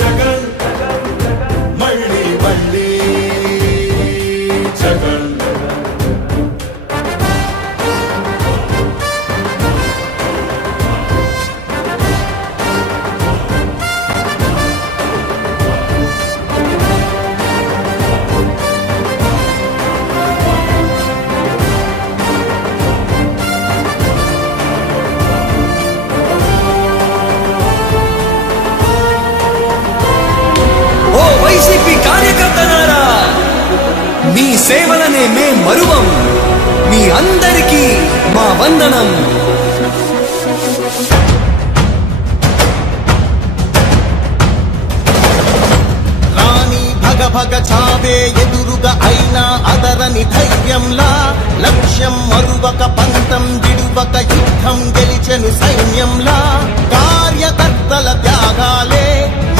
జగన్ మళ్ళీ మళ్ళీ జగన్ వైసీపీ కార్యకర్తలారా మీ సేవలనే మే మరువం మీ అందరికీ మా వందనం రాణి భగ భగ చావే ఎదురుగా అయినా అదరని ధైర్యంలా లక్ష్యం మరువక పంతం విడువక యుద్ధం గెలిచెను సైన్యంలా కార్యకర్తల త్యాగాలే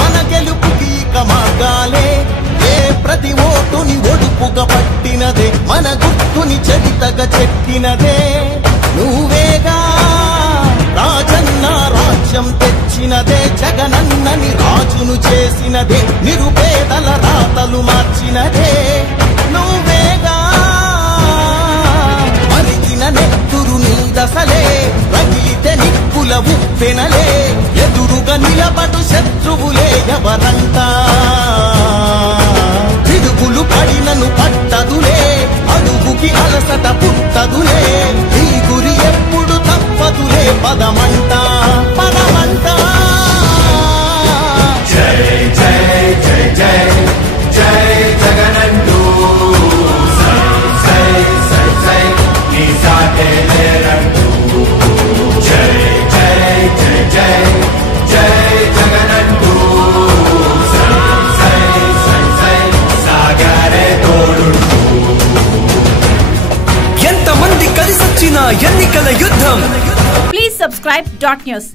మన గెలుపుకి మార్గాలే ఏ ప్రతి ఓటుని ఒడుపుగా పట్టినదే మన గుర్తుని చరితగా చెక్కినదే నువ్వేగా రాజన్న రాజ్యం తెచ్చినదే జగనన్నని రాజును చేసినదే నిరుపేదల రాతలు మార్చినదే నువ్వేగా మరిగిన నెత్తురు నీ దశలే రగిలితే నిప్పుల ఉప్పెనలే ఎదురుగా నిలబడు శత్రువులే ఎవరంతా పిడుగులు పడినను పట్టదులే అడుగుకి అలసట పుట్టదులే ఈ గురి ఎప్పుడు తప్పదులే పదమంట పదమంట జై జై జై జై జై జగనంటూ సై సై సై సై నీ సాటే లేరంటూ జై జై జై జై జై జగనంటూ సై సై సై సై సాగరే తోడుంటూ ఎంతమంది కలిసొచ్చిన ఎన్నికల యుద్ధం. Please subscribe .news.